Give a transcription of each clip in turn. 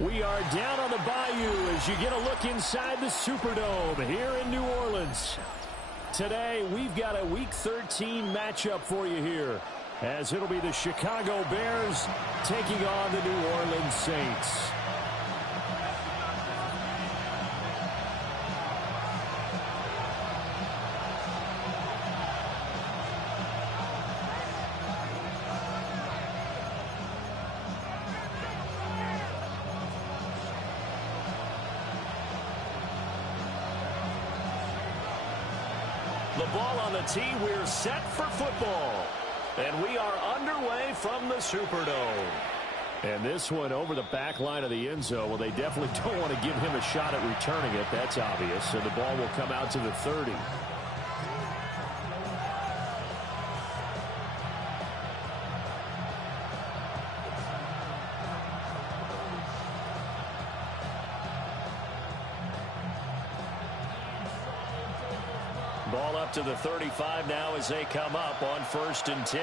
We are down on the Bayou as you get a look inside the Superdome here in New Orleans. Today, we've got a Week 13 matchup for you here, as it'll be the Chicago Bears taking on the New Orleans Saints. The ball on the tee, we're set for football. And we are underway from the Superdome. And this one over the back line of the end zone. Well, they definitely don't want to give him a shot at returning it. That's obvious. So the ball will come out to the 30. Ball up to the 35 now as they come up on 1st and 10.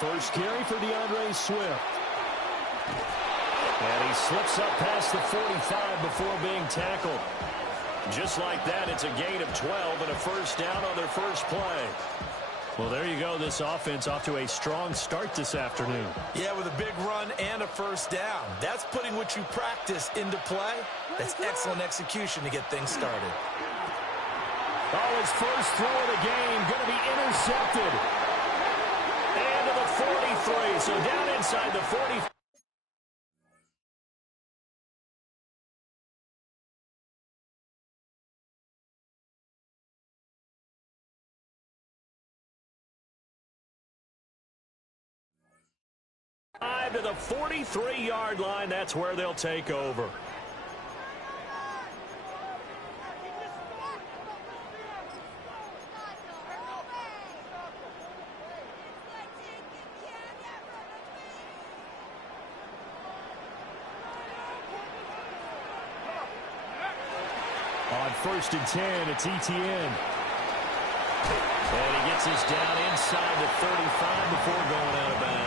First carry for DeAndre Swift. And he slips up past the 45 before being tackled. Just like that, it's a gain of 12 and a first down on their first play. Well, there you go. This offense off to a strong start this afternoon. Yeah, with a big run and a first down. That's putting what you practice into play. That's excellent execution to get things started. Oh, his first throw of the game going to be intercepted. And to the 43. So down inside the 40. To the 43-yard line. That's where they'll take over. On 1st and 10, it's ETN. And he gets us down inside the 35 before going out of bounds.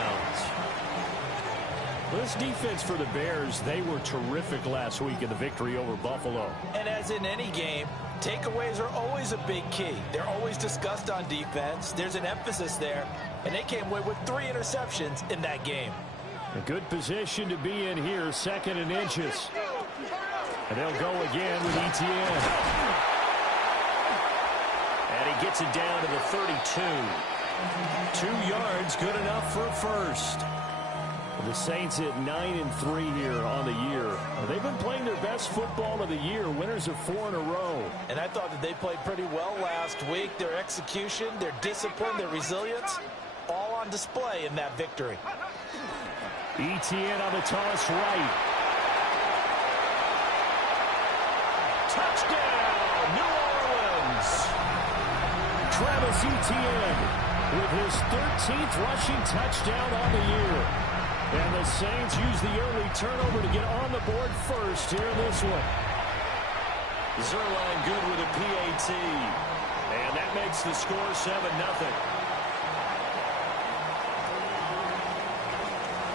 This defense for the Bears, they were terrific last week in the victory over Buffalo. And as in any game, takeaways are always a big key. They're always discussed on defense. There's an emphasis there. And they came away with 3 interceptions in that game. A good position to be in here, 2nd and inches. And they'll go again with ETN. And he gets it down to the 32. 2 yards, good enough for a first. The Saints at 9-3 here on the year. They've been playing their best football of the year, winners of 4 in a row. And I thought that they played pretty well last week. Their execution, their discipline, their resilience, all on display in that victory. ETN on the toss right. Touchdown, New Orleans! Travis Etienne with his 13th rushing touchdown on the year. And the Saints use the early turnover to get on the board first here in this one. Zuerlein good with a PAT. And that makes the score 7-0.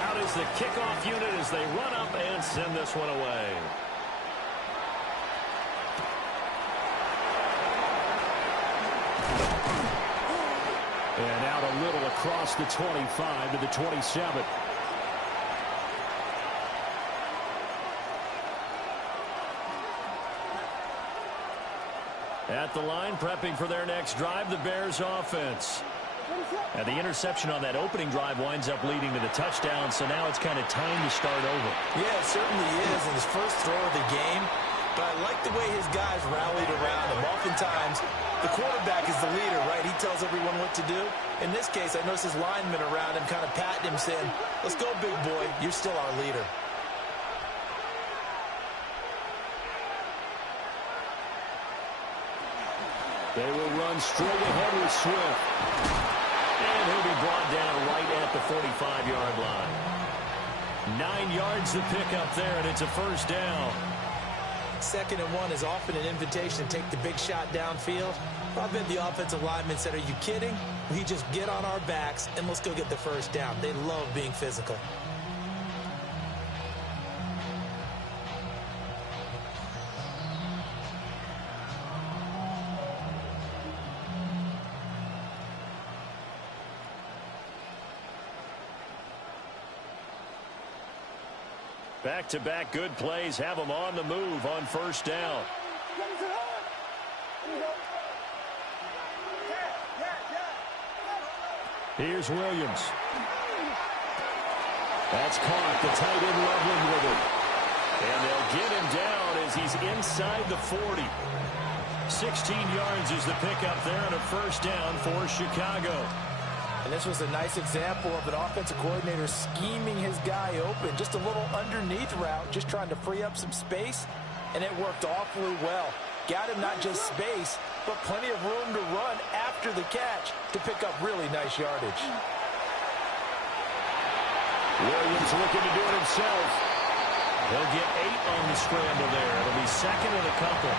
Out is the kickoff unit as they run up and send this one away. And out a little across the 25 to the 27. At the line, prepping for their next drive, the Bears offense. And the interception on that opening drive winds up leading to the touchdown, so now it's kind of time to start over. Yeah, it certainly is in his first throw of the game. But I like the way his guys rallied around him. Oftentimes, the quarterback is the leader, right? He tells everyone what to do. In this case, I noticed his linemen around him kind of patting him, saying, "Let's go, big boy. You're still our leader." They will run straight ahead with Swift. And he'll be brought down right at the 45-yard line. 9 yards to pick up there, and it's a first down. 2nd and 1 is often an invitation to take the big shot downfield. I bet the offensive lineman said, are you kidding? We just get on our backs and let's go get the first down. They love being physical. Back-to-back good plays have them on the move on 1st down. Here's Williams. That's caught. The tight end Loveland with it. And they'll get him down as he's inside the 40. 16 yards is the pickup there on a 1st down for Chicago. And this was a nice example of an offensive coordinator scheming his guy open. Just a little underneath route, just trying to free up some space, and it worked awfully well. Got him not just space, but plenty of room to run after the catch to pick up really nice yardage. Williams looking to do it himself. He'll get 8 on the scramble there. It'll be 2nd and a couple.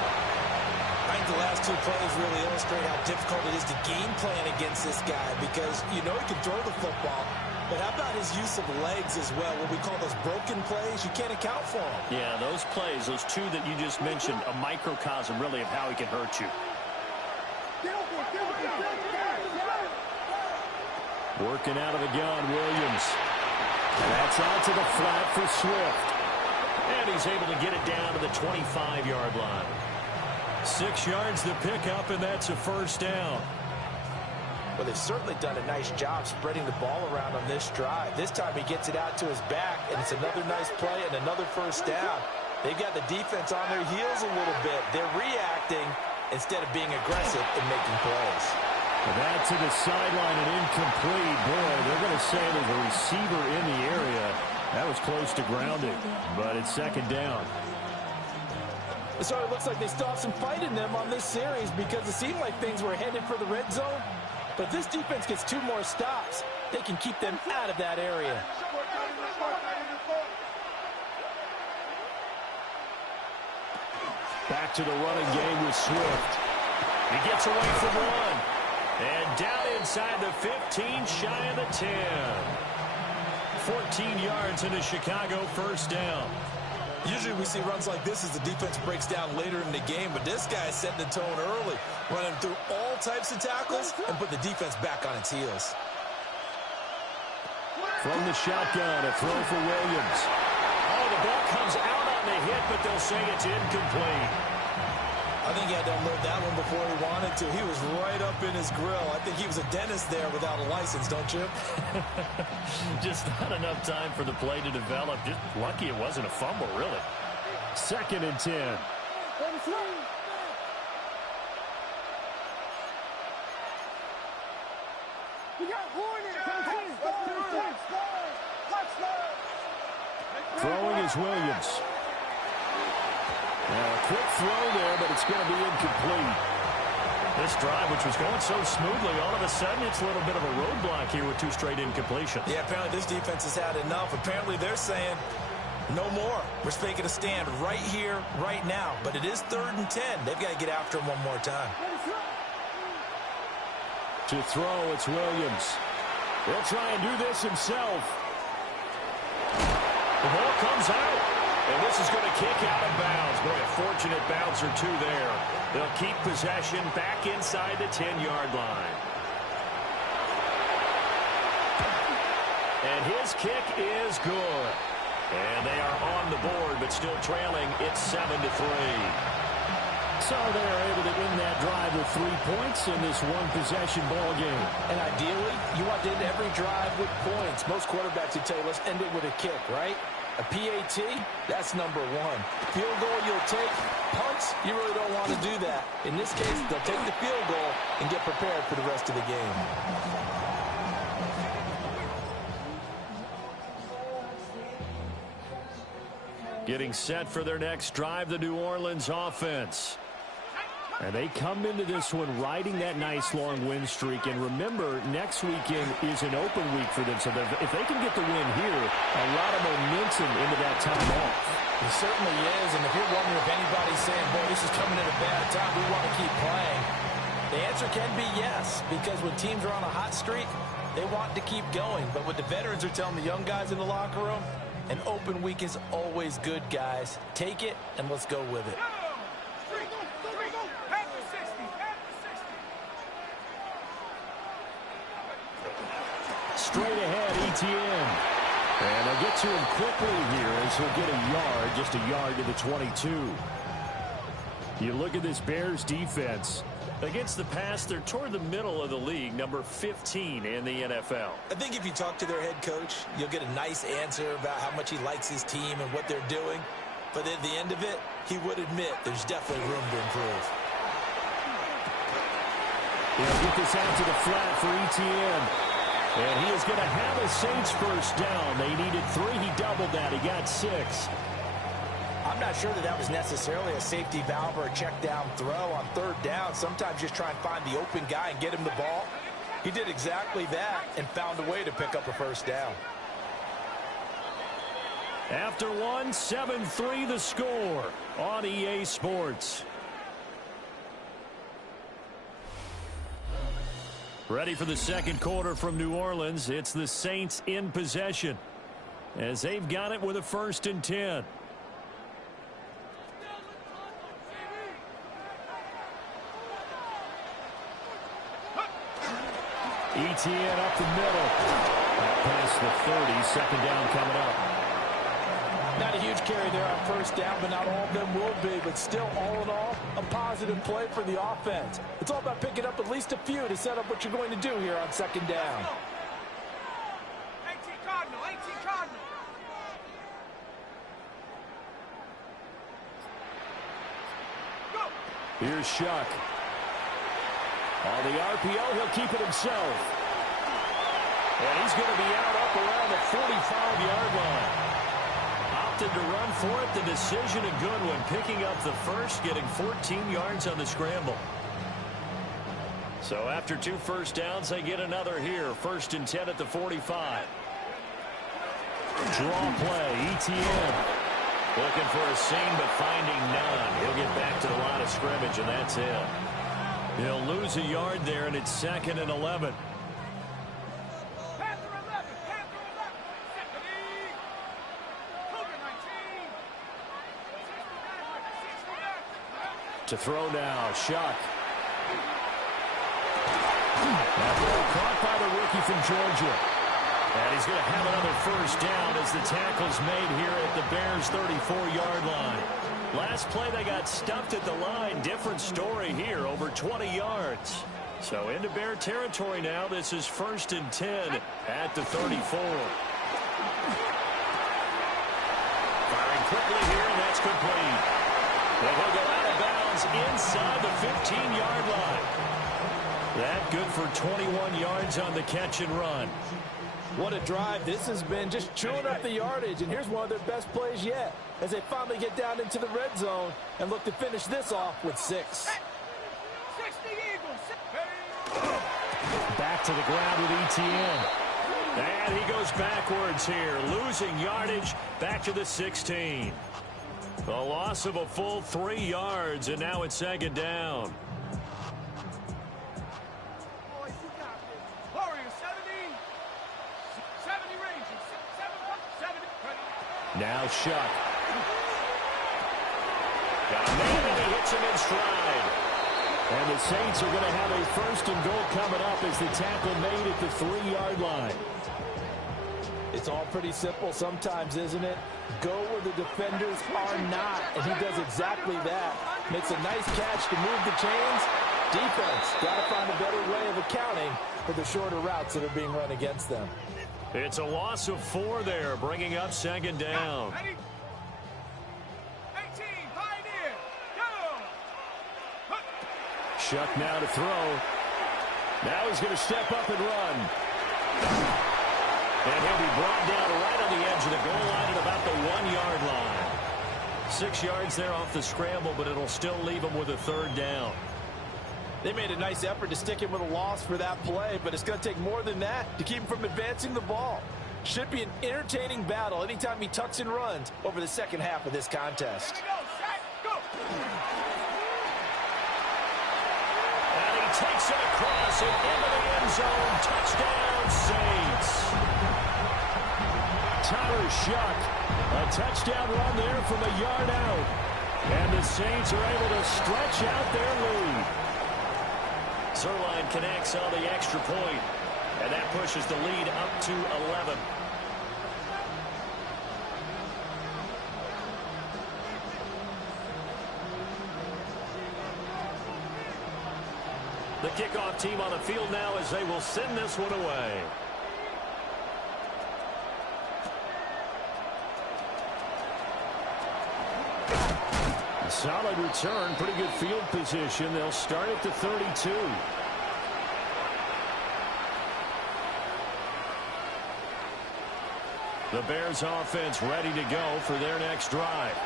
I think the last 2 plays really illustrate how difficult it is to game plan against this guy because you know he can throw the football, but how about his use of legs as well? What we call those broken plays, you can't account for them. Yeah, those plays, those 2 that you just mentioned, a microcosm really of how he can hurt you. Working out of the gun, Williams. And that's out to the flat for Swift. And he's able to get it down to the 25-yard line. 6 yards the pickup, and that's a 1st down. Well, they've certainly done a nice job spreading the ball around on this drive. This time he gets it out to his back, and it's another nice play and another 1st down. They've got the defense on their heels a little bit. They're reacting instead of being aggressive and making plays. That to the sideline and incomplete. Boy, they're going to say there's a receiver in the area. That was close to grounding, but it's 2nd down. So it looks like they still have some fight in them on this series because it seemed like things were headed for the red zone. But if this defense gets 2 more stops, they can keep them out of that area. Back to the running game with Swift. He gets away from 1. And down inside the 15, shy of the 10. 14 yards into Chicago, 1st down. Usually we see runs like this as the defense breaks down later in the game, but this guy is setting the tone early, running through all types of tackles and put the defense back on its heels. From the shotgun, a throw for Williams. Oh, the ball comes out on the hit, but they'll say it's incomplete. I think he had to unload that one before he wanted to. He was right up in his grill. I think he was a dentist there without a license, don't you? Just not enough time for the play to develop. Just lucky it wasn't a fumble, really. 2nd and 10. Throwing is Williams. A quick throw there, but it's going to be incomplete. This drive, which was going so smoothly, all of a sudden it's a little bit of a roadblock here with 2 straight incompletions. Yeah, apparently this defense has had enough. Apparently they're saying, no more. We're making a stand right here, right now. But it is 3rd and 10. They've got to get after him one more time. To throw, it's Williams. He'll try and do this himself. The ball comes out. And this is going to kick out of bounds. Boy, a fortunate bounce or 2 there. They'll keep possession back inside the 10-yard line. And his kick is good. And they are on the board, but still trailing. It's 7-3. So they're able to end that drive with 3 points in this one-possession ball game. And ideally, you want to end every drive with points. Most quarterbacks would tell you, let's end it with a kick, right? A PAT, that's number 1. Field goal you'll take. Punts, you really don't want to do that. In this case, they'll take the field goal and get prepared for the rest of the game. Getting set for their next drive, the New Orleans offense. And they come into this one riding that nice long win streak. And remember, next weekend is an open week for them. So if they can get the win here, a lot of momentum into that time off. He certainly is, and if you're wondering if anybody's saying, boy, this is coming at a bad time, we want to keep playing, the answer can be yes, because when teams are on a hot streak, they want to keep going. But what the veterans are telling the young guys in the locker room, an open week is always good, guys. Take it, and let's go with it. Straight ahead, Etienne. And they'll get to him quickly here as he'll get a yard, just a yard to the 22. You look at this Bears defense. Against the pass, they're toward the middle of the league, number 15 in the NFL. I think if you talk to their head coach, you'll get a nice answer about how much he likes his team and what they're doing. But at the end of it, he would admit there's definitely room to improve. He'll get this out to the flat for Etienne. And he is going to have a Saints first down. They needed 3. He doubled that. He got 6. I'm not sure that was necessarily a safety valve or a check down throw on third down. Sometimes just try and find the open guy and get him the ball. He did exactly that and found a way to pick up a first down. After 1, 7-3 the score on EA Sports. Ready for the second quarter from New Orleans. It's the Saints in possession as they've got it with a 1st and 10. Etienne up the middle. Past the 30. Second down coming up. Not a huge carry there on first down, but not all of them will be. But still, all in all, a positive play for the offense. It's all about picking up at least a few to set up what you're going to do here on second down. 18 Cardinal, 18 Cardinal. Go. Here's Shuck. On the RPO, he'll keep it himself. And he's going to be out up around the 45-yard line. Opted to run for it. The decision a good one. Picking up the first, getting 14 yards on the scramble. So after 2 first downs, they get another here. 1st and 10 at the 45. Draw play, Etienne. Looking for a seam, but finding none. He'll get back to the line of scrimmage, and that's it. He'll lose a yard there, and it's 2nd and 11. To throw now, Shuck. That ball caught by the rookie from Georgia. And he's going to have another first down as the tackle's made here at the Bears' 34-yard line. Last play, they got stuffed at the line. Different story here, over 20 yards. So into Bear territory now. This is 1st and 10 at the 34. Firing quickly here, and that's complete. They will go out of bounds inside the 15-yard line. That good for 21 yards on the catch and run. What a drive this has been, just chewing up the yardage. And here's one of their best plays yet as they finally get down into the red zone and look to finish this off with 6. Back to the ground with Etienne. And he goes backwards here, losing yardage back to the 16. A loss of a full 3 yards, and now it's 2nd down. Boys, you got this. Warrior 70. 70 Rangers. 70. Now Shuck. Got a man, and he hits him in stride. And the Saints are going to have a 1st and goal coming up as the tackle made at the 3-yard line. It's all pretty simple sometimes, isn't it? Go where the defenders are not, and he does exactly that. Makes a nice catch to move the chains. Defense got to find a better way of accounting for the shorter routes that are being run against them. It's a loss of 4 there, bringing up 2nd down. Ready? 18, Pioneer. Go. Shuck now to throw. Now he's going to step up and run. And he'll be brought down right on the edge of the goal line at about the 1-yard line. 6 yards there off the scramble, but it'll still leave him with a 3rd down. They made a nice effort to stick him with a loss for that play, but it's going to take more than that to keep him from advancing the ball. Should be an entertaining battle anytime he tucks and runs over the second half of this contest. Here we go. Set. Go. And he takes it across and into the end zone. Touchdown, Saints. Tyler Shough, a touchdown run there from a yard out. And the Saints are able to stretch out their lead. Zuerlein connects on the extra point, and that pushes the lead up to 11. The kickoff team on the field now as they will send this one away. A solid return, pretty good field position. They'll start at the 32. The Bears offense ready to go for their next drive.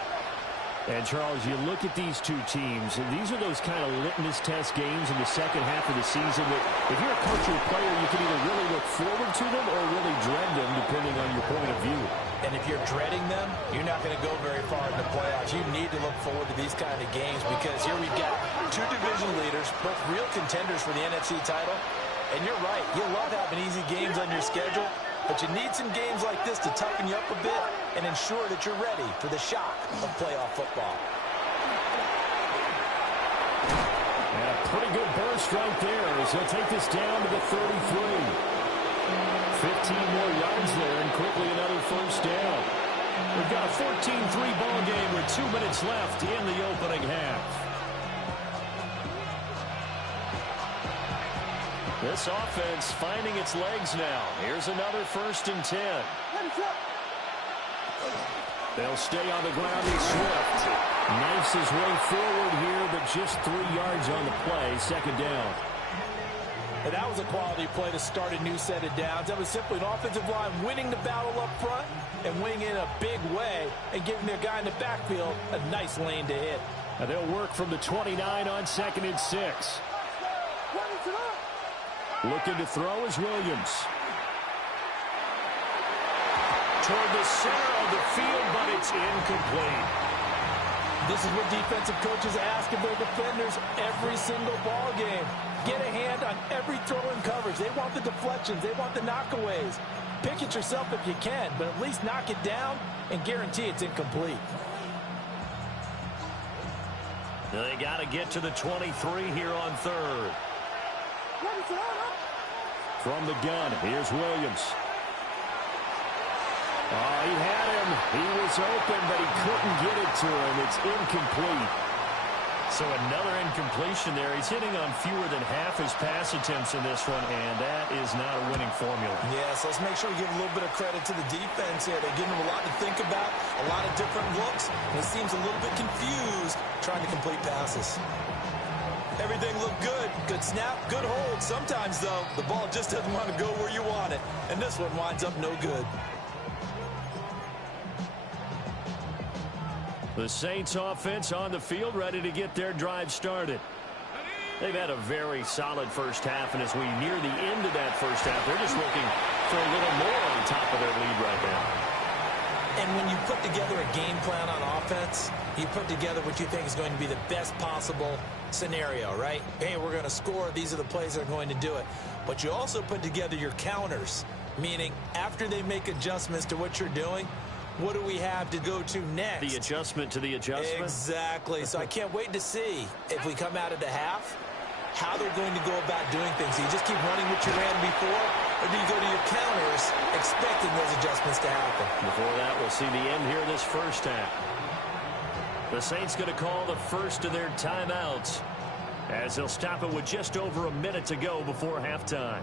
And, Charles, you look at these two teams, and these are those kind of litmus test games in the second half of the season that if you're a coach or a player, you can either really look forward to them or really dread them, depending on your point of view. And if you're dreading them, you're not going to go very far in the playoffs. You need to look forward to these kind of games because here we've got two division leaders, both real contenders for the NFC title. And you're right, you love having easy games on your schedule, but you need some games like this to toughen you up a bit and ensure that you're ready for the shock of playoff football. Yeah, pretty good burst right there as he'll take this down to the 33. 15 more yards there and quickly another first down. We've got a 14-3 ball game with 2 minutes left in the opening half. This offense finding its legs now. Here's another 1st and 10. They'll stay on the ground in Swift. Knifes his way forward here, but just 3 yards on the play. Second down. And that was a quality play to start a new set of downs. That was simply an offensive line winning the battle up front and winning in a big way and giving their guy in the backfield a nice lane to hit. Now they'll work from the 29 on 2nd and 6. Looking to throw is Williams. Toward the center of the field, but it's incomplete. This is what defensive coaches ask of their defenders every single ball game. Get a hand on every throw in coverage. They want the deflections. They want the knockaways. Pick it yourself if you can, but at least knock it down and guarantee it's incomplete. They got to get to the 23 here on 3rd. From the gun, here's Williams. Oh, he had him. He was open, but he couldn't get it to him. It's incomplete. So another incompletion there. He's hitting on fewer than half his pass attempts in this one, and that is not a winning formula. Yes, let's make sure we give a little bit of credit to the defense here. They give him a lot to think about, a lot of different looks, and he seems a little bit confused trying to complete passes. Everything looked good. Good snap, good hold. Sometimes, though, the ball just doesn't want to go where you want it, and this one winds up no good. The Saints offense on the field ready to get their drive started. They've had a very solid first half, and as we near the end of that first half, they're just looking for a little more on top of their lead right now. And when you put together a game plan on offense, you put together what you think is going to be the best possible scenario, right? Hey, we're going to score. These are the plays that are going to do it. But you also put together your counters, meaning after they make adjustments to what you're doing, what do we have to go to next? The adjustment to the adjustment? Exactly. So I can't wait to see if we come out of the half, how they're going to go about doing things. Do you just keep running what you ran before, or do you go to your counters expecting those adjustments to happen? Before that, we'll see the end here this first half. The Saints going to call the first of their timeouts as they'll stop it with just over a minute to go before halftime.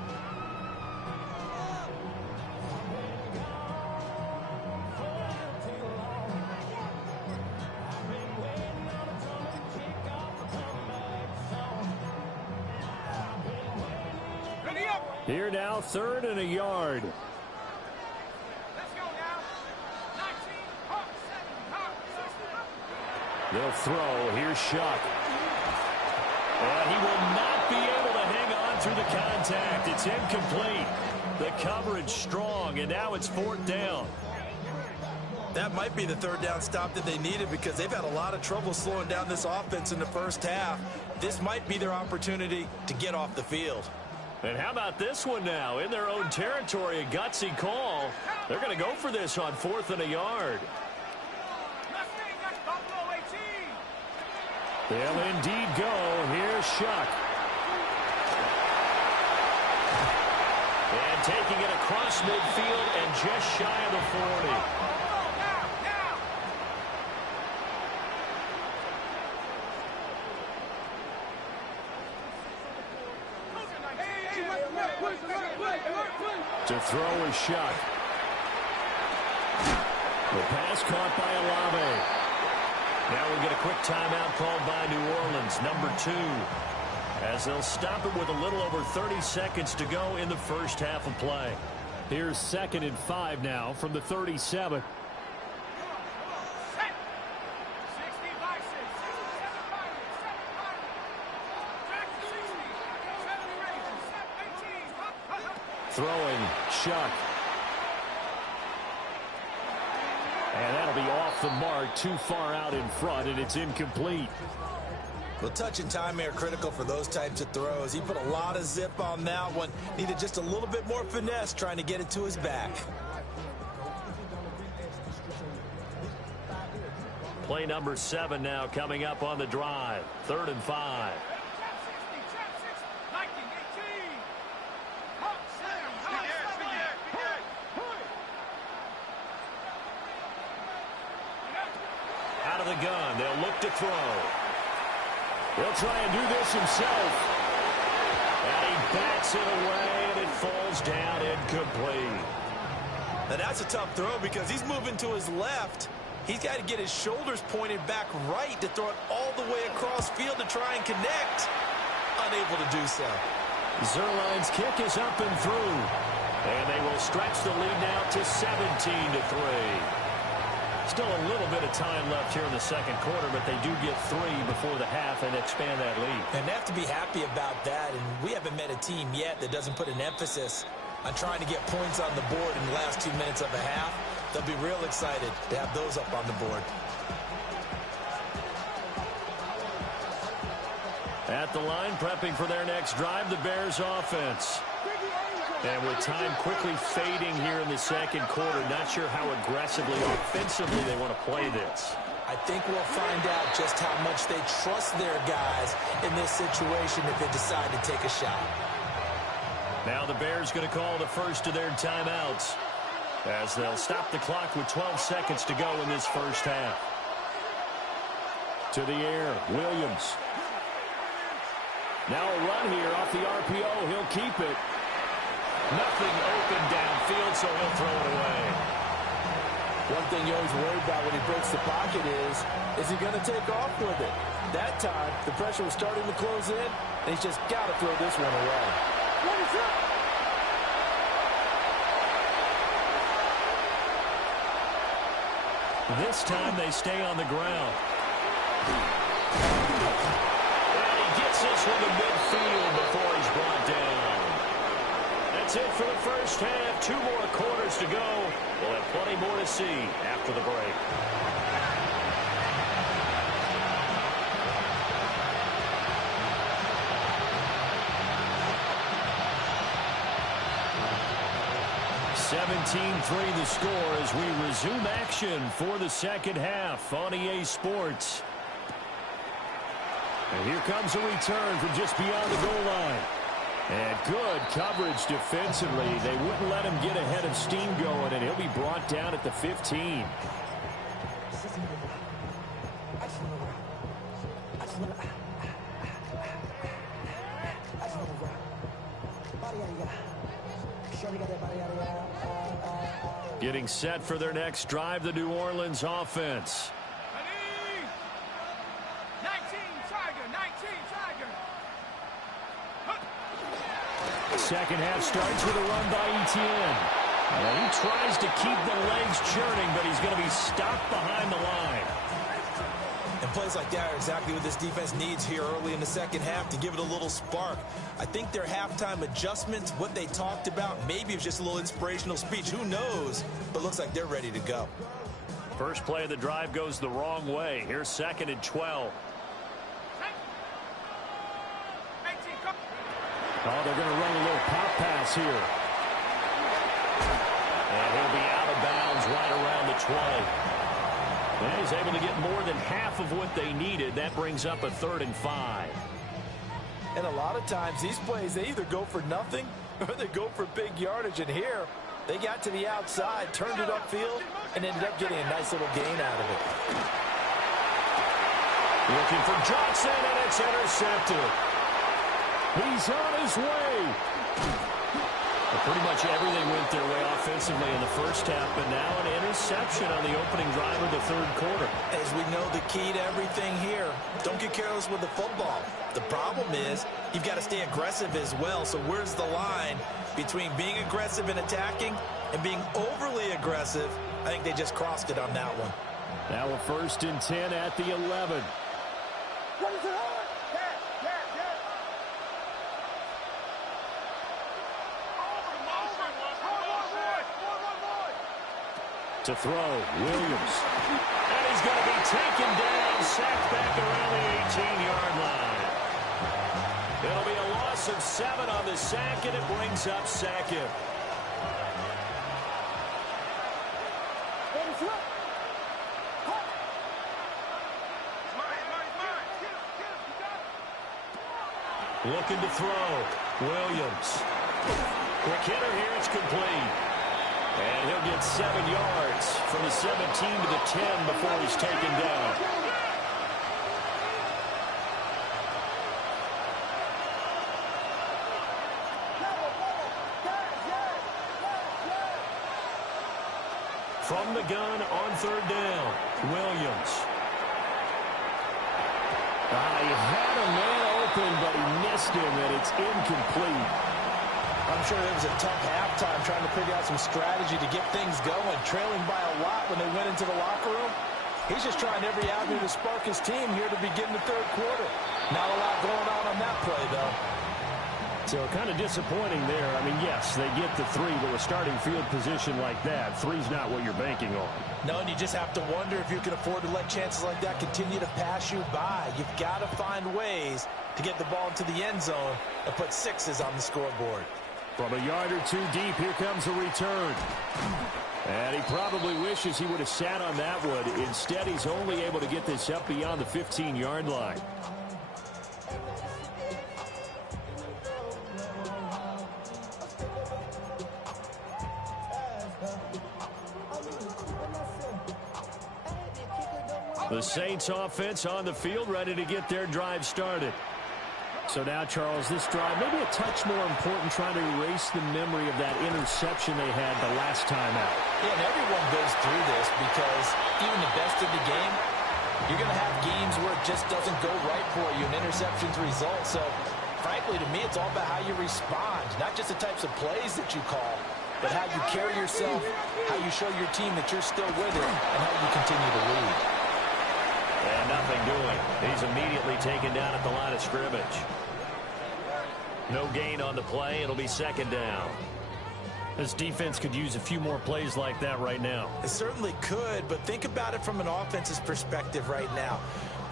Here now, 3rd and a yard. Let's go now. 19, 7, They'll throw. Here's Shough. And he will not be able to hang on through the contact. It's incomplete. The coverage strong, and now it's 4th down. That might be the 3rd down stop that they needed because they've had a lot of trouble slowing down this offense in the first half. This might be their opportunity to get off the field. And how about this one now? In their own territory, a gutsy call. They're going to go for this on 4th and a yard. They'll indeed go. Here's Shuck. And taking it across midfield and just shy of the 40. To throw is Shuck. The pass caught by Olave. Now we get a quick timeout called by New Orleans, number 2. As they'll stop it with a little over 30 seconds to go in the first half of play. Here's 2nd and 5 now from the 37. Throwing, Shuck. And that'll be off the mark, too far out in front, and it's incomplete. Well, touch and time are critical for those types of throws. He put a lot of zip on that one. Needed just a little bit more finesse trying to get it to his back. Play number 7 now coming up on the drive. 3rd and 5. Out of the gun, they'll look to throw. He'll try and do this himself. And he bats it away, and it falls down incomplete. Now that's a tough throw because he's moving to his left. He's got to get his shoulders pointed back right to throw it all the way across field to try and connect. Unable to do so. Zuerlein's kick is up and through. And they will stretch the lead now to 17-3. Still a little bit of time left here in the second quarter, but they do get 3 before the half and expand that lead. And they have to be happy about that, and we haven't met a team yet that doesn't put an emphasis on trying to get points on the board in the last 2 minutes of a half. They'll be real excited to have those up on the board. At the line, prepping for their next drive, the Bears offense. And with time quickly fading here in the second quarter, not sure how aggressively or offensively they want to play this. I think we'll find out just how much they trust their guys in this situation if they decide to take a shot. Now the Bears going to call the first of their timeouts as they'll stop the clock with 12 seconds to go in this first half. To the air, Williams. Now a run here off the RPO. He'll keep it. Nothing open downfield, so he'll throw it away. One thing you always worry about when he breaks the pocket is he going to take off with it? That time, the pressure was starting to close in, and he's just got to throw this one away. What is up? This time they stay on the ground. And he gets this one to midfield before he's brought down. That's it for the first half. 2 more quarters to go. We'll have plenty more to see after the break. (17-3) the score as we resume action for the second half on EA Sports. And here comes a return from just beyond the goal line. And good coverage defensively. They wouldn't let him get ahead of steam going, and he'll be brought down at the 15. Getting set for their next drive, the New Orleans offense. 19 Tiger. Second half starts with a run by Etienne. And he tries to keep the legs churning, but he's going to be stopped behind the line. And And plays like that are exactly what this defense needs here early in the second half to give it a little spark. I think their halftime adjustments, what they talked about, maybe it was just a little inspirational speech. Who knows? But looks like they're ready to go. First play of the drive goes the wrong way. Here's 2nd and 12. Oh, they're going to run a little pop pass here. And he'll be out of bounds right around the 20. And he's able to get more than half of what they needed. That brings up a 3rd and 5. And a lot of times these plays, they either go for nothing or they go for big yardage. And here, they got to the outside, turned it upfield, and ended up getting a nice little gain out of it. Looking for Johnson, and it's intercepted. He's on his way. Well, pretty much everything went their way offensively in the first half, but now an interception on the opening drive of the 3rd quarter. As we know, the key to everything here, don't get careless with the football. The problem is you've got to stay aggressive as well. So where's the line between being aggressive and attacking and being overly aggressive? I think they just crossed it on that one. Now a 1st and 10 at the 11. To throw, Williams. And he's going to be taken down, sacked back around the 18-yard line. It'll be a loss of 7 on the sack, and it brings up 2nd. Looking to throw, Williams. Quick hitter here, it's complete. And he'll get 7 yards from the 17 to the 10 before he's taken down. From the gun on 3rd down, Williams. He had a man open, but he missed him, and it's incomplete. I'm sure it was a tough halftime trying to figure out some strategy to get things going, trailing by a lot when they went into the locker room. He's just trying every avenue to spark his team here to begin the 3rd quarter. Not a lot going on that play, though. So kind of disappointing there. I mean, yes, they get the 3, but with starting field position like that, 3's not what you're banking on. No, and you just have to wonder if you can afford to let chances like that continue to pass you by. You've got to find ways to get the ball into the end zone and put 6s on the scoreboard. From a yard or 2 deep, here comes a return. And he probably wishes he would have sat on that one. Instead, he's only able to get this up beyond the 15-yard line. The Saints offense on the field, ready to get their drive started. So now, Charles, this drive, maybe a touch more important, trying to erase the memory of that interception they had the last time out. Yeah, and everyone goes through this because even the best of the game, you're going to have games where it just doesn't go right for you, and interceptions result. So, frankly, to me, it's all about how you respond, not just the types of plays that you call, but how you carry yourself, how you show your team that you're still with it, and how you continue to lead. And nothing doing. He's immediately taken down at the line of scrimmage. No gain on the play. It'll be 2nd down. This defense could use a few more plays like that right now. It certainly could, but think about it from an offense's perspective right now.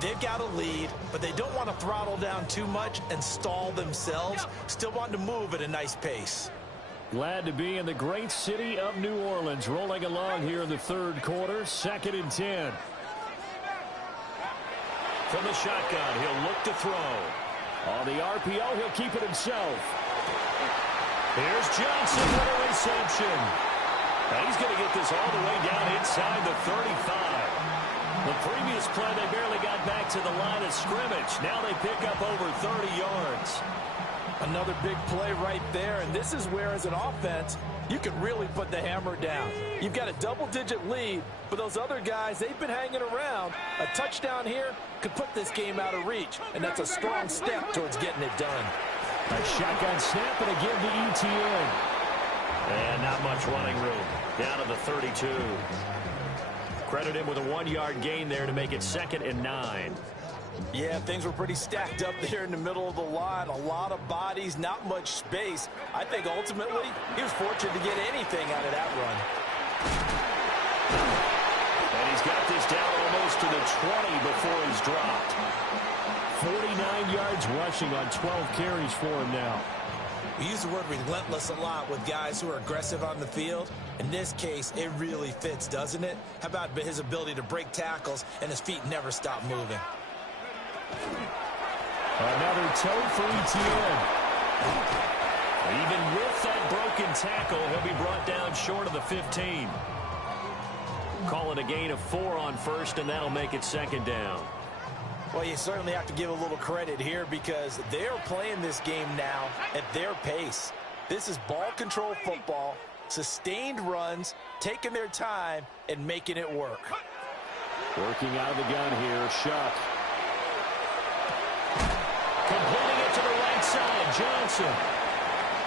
They've got a lead, but they don't want to throttle down too much and stall themselves. Still want to move at a nice pace. Glad to be in the great city of New Orleans, rolling along here in the 3rd quarter. 2nd and 10. From the shotgun, he'll look to throw. On the RPO, he'll keep it himself. Here's Johnson with a reception. Now he's going to get this all the way down inside the 35. The previous play, they barely got back to the line of scrimmage. Now they pick up over 30 yards. Another big play right there, and this is where, as an offense, you can really put the hammer down. You've got a double-digit lead, but those other guys, they've been hanging around. A touchdown here could put this game out of reach, and that's a strong step towards getting it done. A shotgun snap and a give to ETN. And not much running room. Down to the 32. Credit him with a 1-yard gain there to make it 2nd and 9. Yeah, things were pretty stacked up there in the middle of the line. A lot of bodies, not much space. I think ultimately he was fortunate to get anything out of that run. And he's got this down almost to the 20 before he's dropped. 49 yards rushing on 12 carries for him now. We use the word relentless a lot with guys who are aggressive on the field. In this case, it really fits, doesn't it? How about his ability to break tackles and his feet never stop moving? Another toe for Etienne. Even with that broken tackle, he'll be brought down short of the 15. Call it a gain of 4 on first, and that'll make it 2nd down. Well, you certainly have to give a little credit here because they're playing this game now at their pace. This is ball control football, sustained runs, taking their time, and making it work. Working out of the gun here, Shuck. Completing it to the right side, Johnson.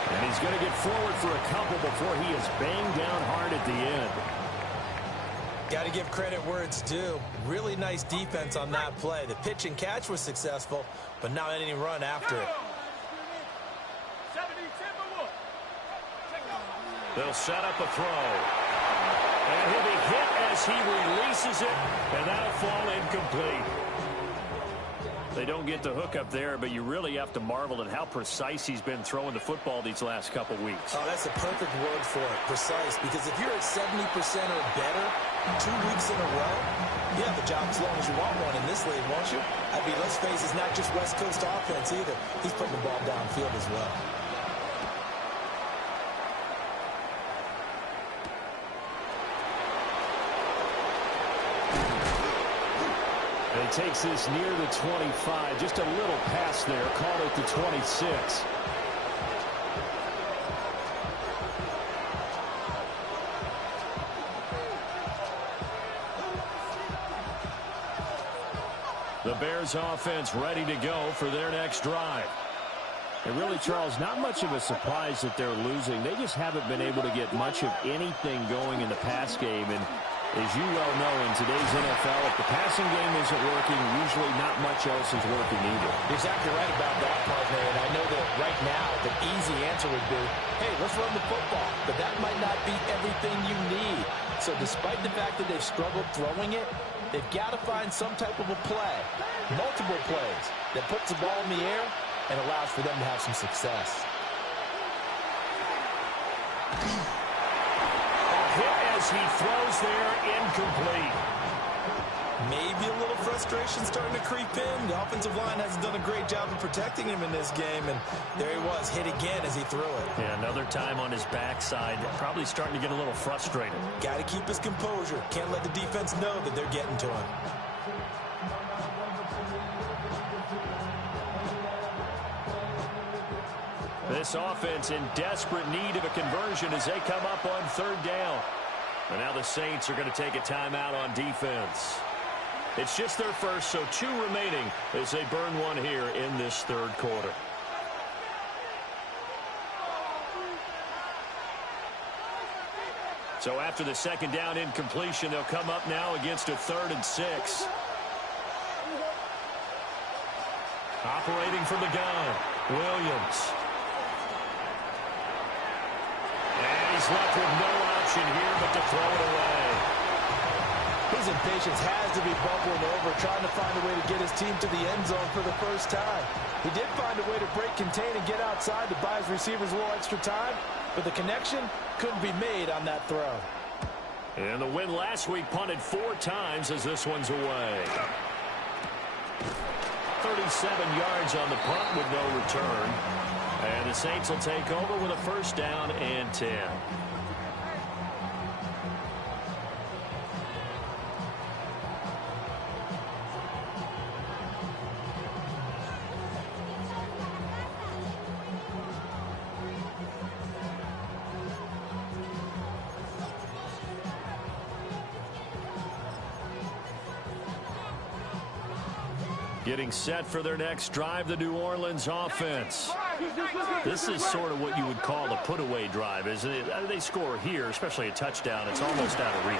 And he's going to get forward for a couple before he is banged down hard at the end. Got to give credit where it's due. Really nice defense on that play. The pitch and catch was successful, but not any run after it. They'll set up a throw. And he'll be hit as he releases it, and that'll fall incomplete. They don't get the hook up there, but you really have to marvel at how precise he's been throwing the football these last couple weeks. Oh, that's a perfect word for it, precise, because if you're at 70% or better 2 weeks in a row, you have the job as long as you want one in this league, won't you? I mean, let's face it, it's not just West Coast offense either. He's putting the ball downfield as well. And he takes this near the 25. Just a little pass there. Call it the 26. The Bears offense ready to go for their next drive. And really, Charles, not much of a surprise that they're losing. They just haven't been able to get much of anything going in the pass game. And as you well know, in today's NFL, if the passing game isn't working, usually not much else is working either. You're exactly right about that, partner. And I know that right now the easy answer would be, hey, let's run the football. But that might not be everything you need. So despite the fact that they've struggled throwing it, they've got to find some type of a play, multiple plays, that puts the ball in the air and allows for them to have some success. A hit as he throws there, incomplete. Maybe a little frustration starting to creep in. The offensive line hasn't done a great job of protecting him in this game, and there he was, hit again as he threw it. Yeah, another time on his backside, probably starting to get a little frustrated. Got to keep his composure. Can't let the defense know that they're getting to him. This offense in desperate need of a conversion as they come up on 3rd down. And now the Saints are going to take a timeout on defense. It's just their first, so 2 remaining as they burn one here in this 3rd quarter. So after the 2nd down incompletion, they'll come up now against a 3rd and 6. Operating from the gun, Williams. And he's left with no option here but to throw it away. His impatience has to be bubbling over, trying to find a way to get his team to the end zone for the first time. He did find a way to break, contain, and get outside to buy his receivers a little extra time, but the connection couldn't be made on that throw. And the win last week punted 4 times as this one's away. 37 yards on the punt with no return. And the Saints will take over with a 1st down and 10. Getting set for their next drive, the New Orleans offense. This is sort of what you would call a put-away drive, isn't it? They score here, especially a touchdown. It's almost out of reach.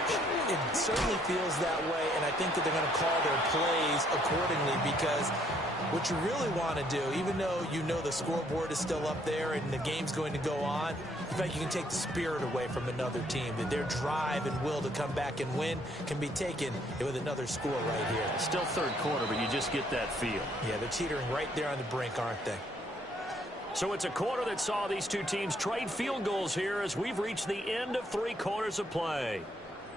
It certainly feels that way, and I think that they're going to call their plays accordingly because what you really want to do, even though you know the scoreboard is still up there and the game's going to go on, in fact, you can take the spirit away from another team. That their drive and will to come back and win can be taken with another score right here. Still third quarter, but you just get that feel. Yeah, they're teetering right there on the brink, aren't they? So it's a quarter that saw these two teams trade field goals here as we've reached the end of 3 quarters of play.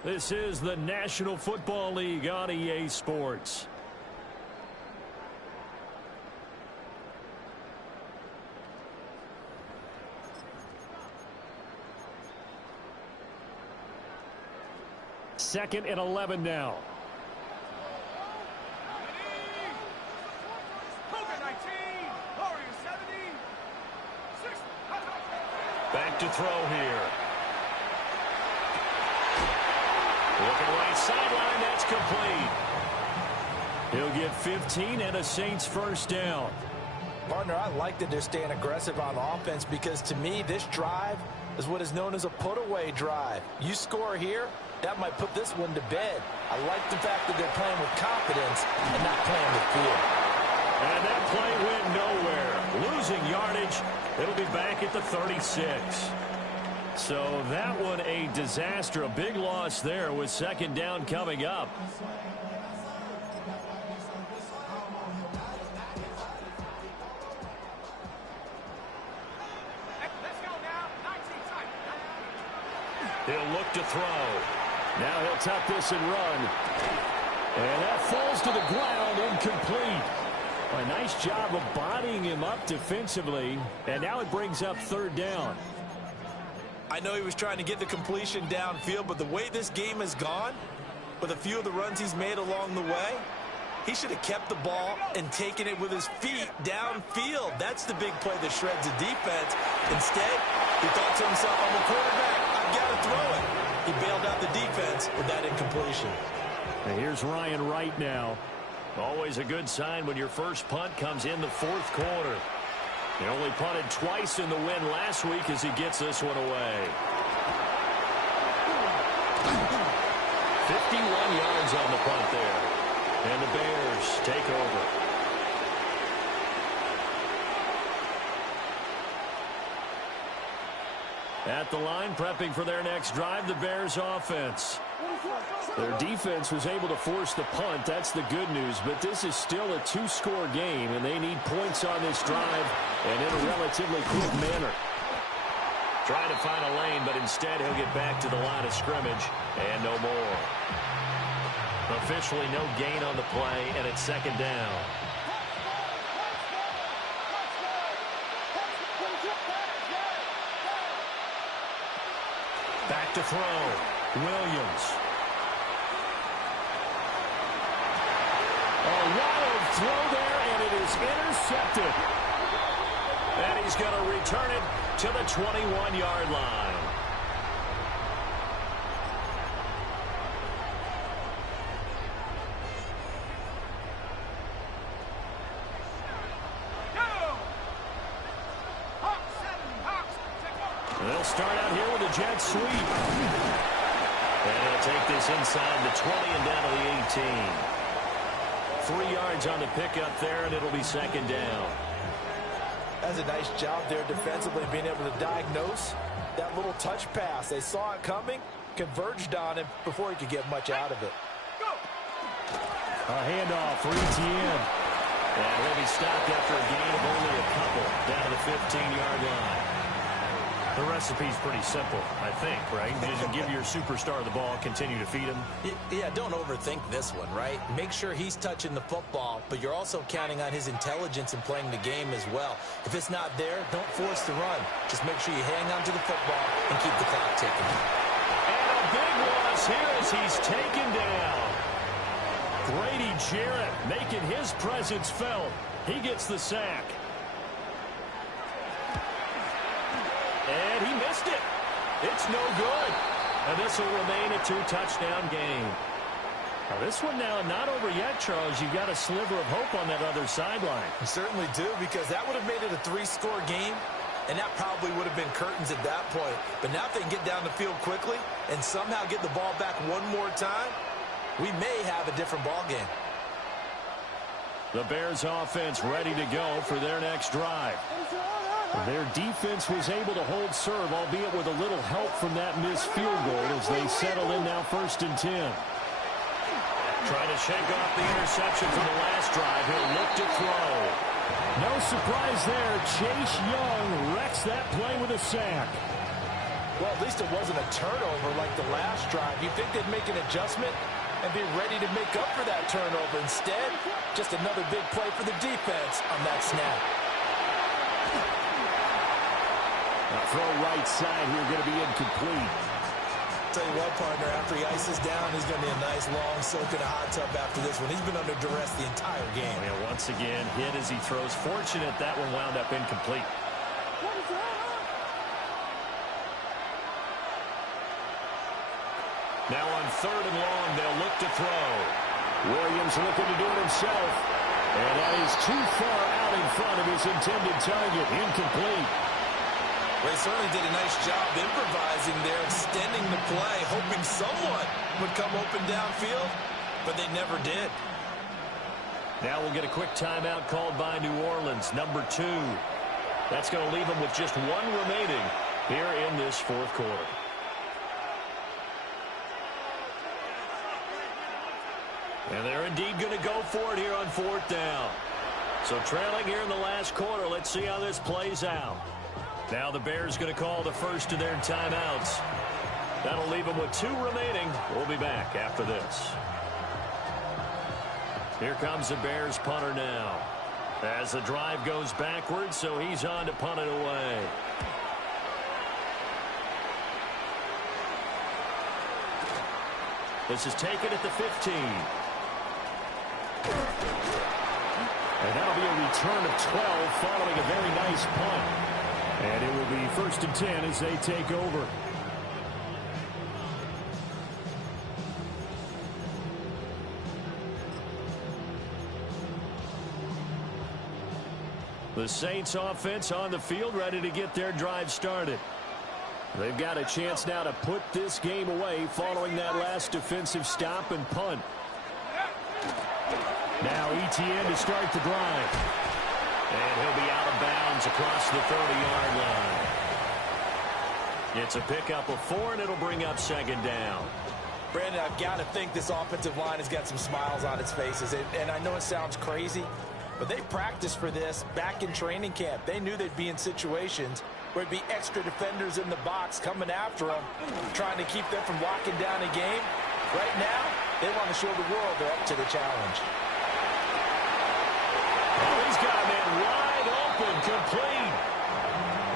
This is the National Football League on EA Sports. Second and 11 now. Back to throw here. Looking right sideline, that's complete. He'll get 15 and a Saints first down. Partner, I like that they're staying aggressive on offense because to me, this drive is what is known as a put-away drive. You score here, that might put this one to bed. I like the fact that they're playing with confidence and not playing with fear. And that play went nowhere. Losing yardage. It'll be back at the 36. So that one a disaster. A big loss there with second down coming up. He'll look to throw. Now he'll tuck this and run. And that falls to the ground, incomplete. A nice job of bodying him up defensively. And now it brings up third down. I know he was trying to get the completion downfield, but the way this game has gone, with a few of the runs he's made along the way, he should have kept the ball and taken it with his feet downfield. That's the big play that shreds the defense. Instead, he thought to himself, I'm a quarterback, I've got to throw it. He bailed out the defense with that incompletion. And here's Ryan Wright now. Always a good sign when your first punt comes in the fourth quarter. He only punted twice in the win last week as he gets this one away. 51 yards on the punt there. And the Bears take over. At the line, prepping for their next drive, the Bears offense. Their defense was able to force the punt. That's the good news. But this is still a 2-score game, and they need points on this drive and in a relatively quick manner. Trying to find a lane, but instead he'll get back to the line of scrimmage and no more. Officially no gain on the play, and it's second down. Back to throw. Williams. A wild throw there, and it is intercepted. And he's going to return it to the 21-yard line. They'll start out here with a jet sweep. And he'll take this inside the 20 and down to the 18. 3 yards on the pickup there, and it'll be second down. That's a nice job there defensively, being able to diagnose that little touch pass. They saw it coming, converged on him before he could get much out of it. A handoff for Etienne. And he'll be stopped after a gain of only a couple down to the 15-yard line. The recipe's pretty simple, I think, right? Just give your superstar the ball, continue to feed him. Yeah, don't overthink this one, right? Make sure he's touching the football, but you're also counting on his intelligence in playing the game as well. If it's not there, don't force the run. Just make sure you hang on to the football and keep the clock ticking. And a big loss here as he's taken down. Grady Jarrett making his presence felt. He gets the sack. And he missed it. It's no good. And this will remain a 2-touchdown game. This one now not over yet, Charles. You've got a sliver of hope on that other sideline. You certainly do, because that would have made it a 3-score game, and that probably would have been curtains at that point. But now if they can get down the field quickly and somehow get the ball back one more time, we may have a different ball game. The Bears offense ready to go for their next drive. Their defense was able to hold serve, albeit with a little help from that missed field goal as they settle in now 1st and 10. Trying to shake off the interception from the last drive. He'll look to throw. No surprise there. Chase Young wrecks that play with a sack. Well, at least it wasn't a turnover like the last drive. You'd think they'd make an adjustment and be ready to make up for that turnover. Instead, just another big play for the defense on that snap. Throw right side here, going to be incomplete. Tell you what, partner, after he ices down, he's going to be a nice long soak in a hot tub after this one. He's been under duress the entire game. Yeah, once again, hit as he throws. Fortunate that one wound up incomplete. Now on 3rd and long, they'll look to throw. Williams looking to do it himself. And that is too far out in front of his intended target. Incomplete. Well, he certainly did a nice job improvising there, extending the play, hoping someone would come open downfield, but they never did. Now we'll get a quick timeout called by New Orleans, number 2. That's going to leave them with just 1 remaining here in this 4th quarter. And they're indeed going to go for it here on 4th down. So trailing here in the last quarter, let's see how this plays out. Now the Bears going to call the first of their timeouts. That'll leave them with 2 remaining. We'll be back after this. Here comes the Bears punter now. As the drive goes backwards, so he's on to punt it away. This is taken at the 15. And that'll be a return of 12 following a very nice punt. And it will be 1st and 10 as they take over. The Saints offense on the field ready to get their drive started. They've got a chance now to put this game away following that last defensive stop and punt. Now Etienne to start the drive. And he'll be out of bounds across the 30-yard line. It's a pickup of 4, and it'll bring up 2nd down. Brandon, I've got to think this offensive line has got some smiles on its faces. And I know it sounds crazy, but they practiced for this back in training camp. They knew they'd be in situations where it'd be extra defenders in the box coming after them, trying to keep them from locking down a game. Right now, they want to show the world they're up to the challenge. Oh, he's got a man wide open, complete.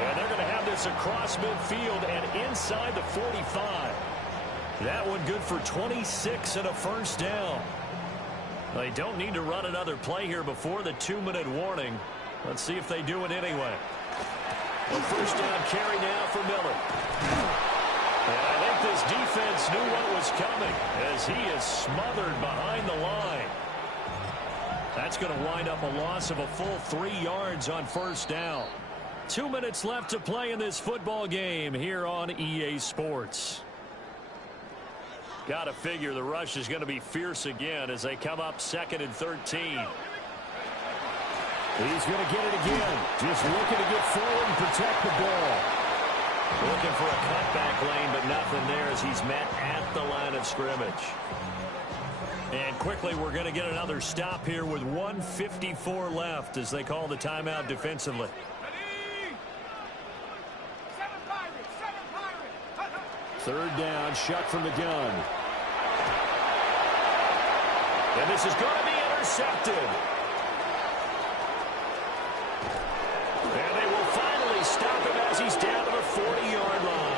And they're going to have this across midfield and inside the 45. That one good for 26 and a 1st down. They don't need to run another play here before the 2-minute warning. Let's see if they do it anyway. A 1st down carry now for Miller. And I think this defense knew what was coming as he is smothered behind the line. That's going to wind up a loss of a full 3 yards on 1st down. 2 minutes left to play in this football game here on EA Sports. Got to figure the rush is going to be fierce again as they come up 2nd and 13. He's going to get it again. Just looking to get forward and protect the ball. Looking for a cutback lane, but nothing there as he's met at the line of scrimmage. And quickly, we're going to get another stop here with 1:54 left as they call the timeout defensively. 3rd down, shut from the gun. And this is going to be intercepted. And they will finally stop him as he's down to the 40-yard line.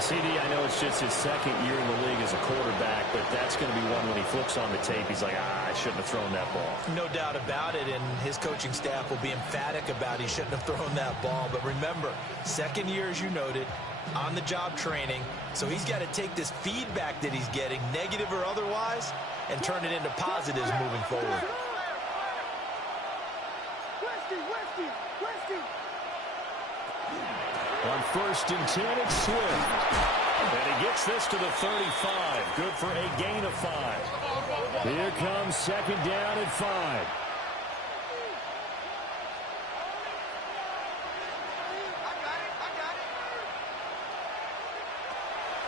CD, I know it's just his 2nd year in the league as a quarterback, but that's going to be one when he flips on the tape, he's like, I shouldn't have thrown that ball. No doubt about it, and his coaching staff will be emphatic about he shouldn't have thrown that ball. But remember, 2nd year, as you noted, on-the-job training, so he's got to take this feedback that he's getting, negative or otherwise, and turn it into positives moving forward. On 1st and 10, it's Swift. And he gets this to the 35. Good for a gain of 5. Here comes 2nd down and 5.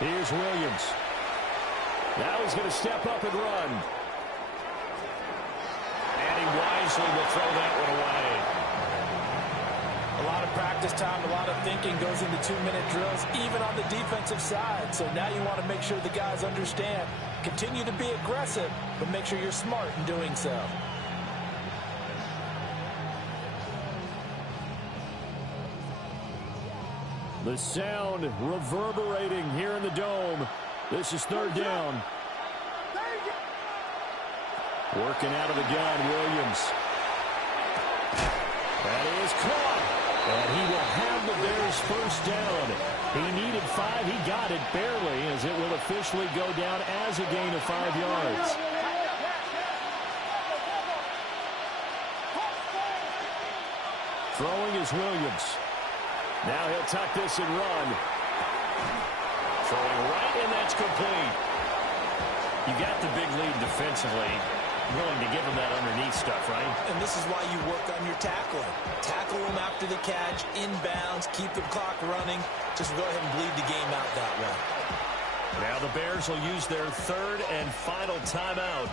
Here's Williams. Now he's going to step up and run. And he wisely will throw that one away. A lot of practice time, a lot of thinking goes into 2-minute drills, even on the defensive side. So now you want to make sure the guys understand. Continue to be aggressive, but make sure you're smart in doing so. The sound reverberating here in the dome. This is 3rd down. Working out of the gun, Williams. That is caught. And he will have the Bears 1st down. He needed 5. He got it barely, as it will officially go down as a gain of 5 yards. Throwing is Williams. Now he'll tuck this and run. Throwing right, and that's complete. You got the big lead defensively. Willing to give him that underneath stuff, right? And this is why you work on your tackling. Tackle him after the catch, inbounds, keep the clock running. Just go ahead and bleed the game out that way. Now the Bears will use their 3rd and final timeout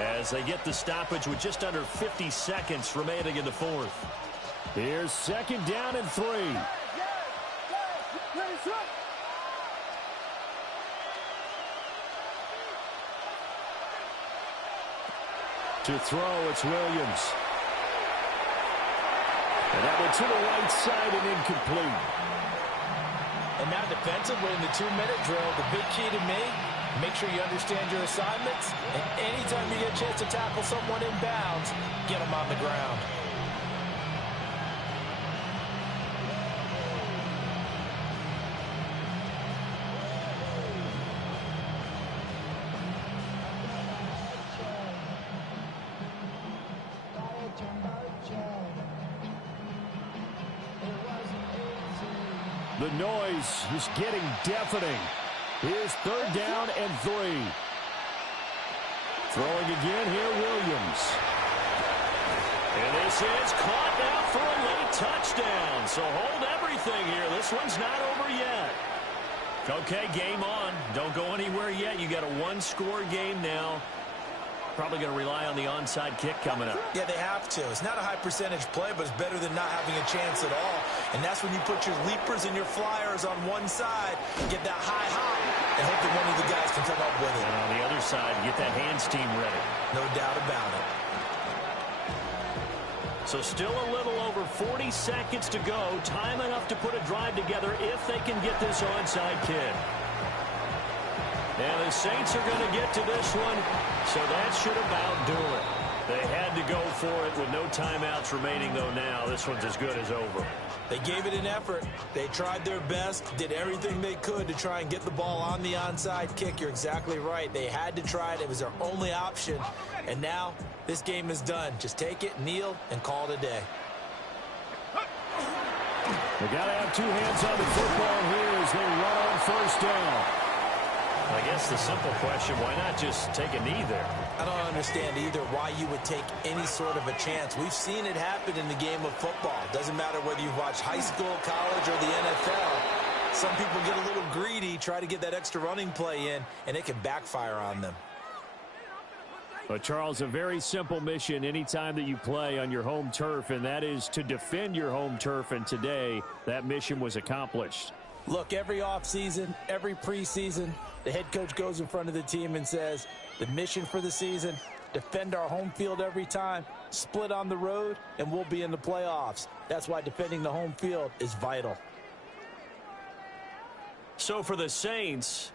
as they get the stoppage with just under 50 seconds remaining in the 4th. Here's 2nd down and 3. To throw, it's Williams. And that one to the right side and incomplete. And now defensively in the 2-minute drill, the big key to me, make sure you understand your assignments. And anytime you get a chance to tackle someone in bounds, get them on the ground. The noise is getting deafening. Here's 3rd down and 3. Throwing again here, Williams. And this is caught now for a late touchdown. So hold everything here. This one's not over yet. Okay, game on. Don't go anywhere yet. You got a 1-score game now. Probably going to rely on the onside kick coming up. Yeah, they have to. It's not a high percentage play, but it's better than not having a chance at all. And that's when you put your leapers and your flyers on one side, get that high hop, and hope that one of the guys can come up with it. And on the other side, get that hands team ready. No doubt about it. So still a little over 40 seconds to go. Time enough to put a drive together if they can get this onside kick. And the Saints are going to get to this one, so that should about do it. They had to go for it with no timeouts remaining, though now. This one's as good as over. They gave it an effort. They tried their best, did everything they could to try and get the ball on the onside kick. You're exactly right. They had to try it. It was their only option. And now this game is done. Just take it, kneel, and call it a day. They got to have 2 hands on the football here as they run on 1st down. I guess the simple question, why not just take a knee there? I don't understand either why you would take any sort of a chance. We've seen it happen in the game of football. Doesn't matter whether you watch high school, college, or the NFL. Some people get a little greedy, try to get that extra running play in, and it can backfire on them. But, Charles, a very simple mission anytime that you play on your home turf, and that is to defend your home turf. And today, that mission was accomplished. Look, every offseason, every preseason, the head coach goes in front of the team and says, the mission for the season, defend our home field every time, split on the road, and we'll be in the playoffs. That's why defending the home field is vital. So for the Saints,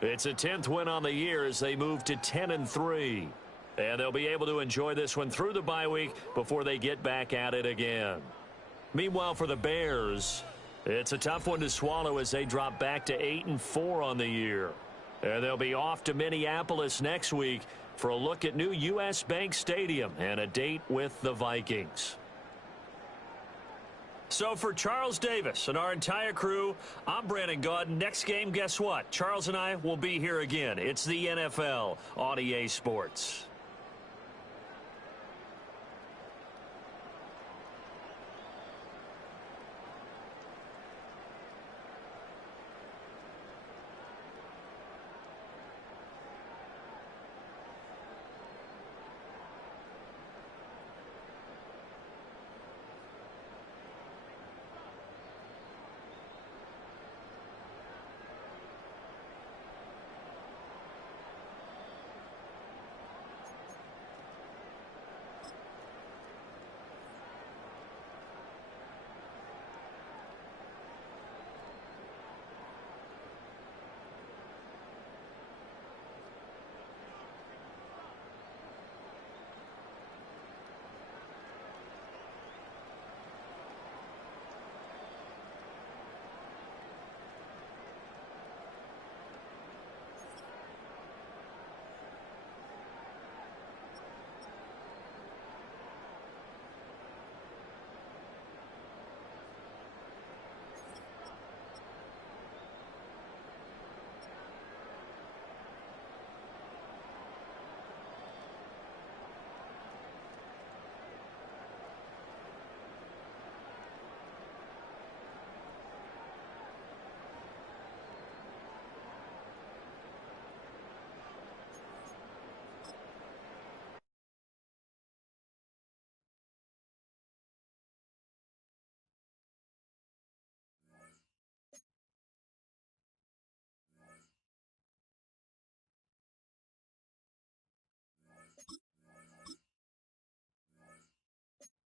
it's a 10th win on the year as they move to 10-3. And they'll be able to enjoy this one through the bye week before they get back at it again. Meanwhile, for the Bears, It's a tough one to swallow as they drop back to 8-4 on the year. And they'll be off to Minneapolis next week for a look at new U.S. Bank Stadium and a date with the Vikings. So for Charles Davis and our entire crew, I'm Brandon Gaudin. Next game, guess what? Charles and I will be here again. It's the NFL on EA Sports.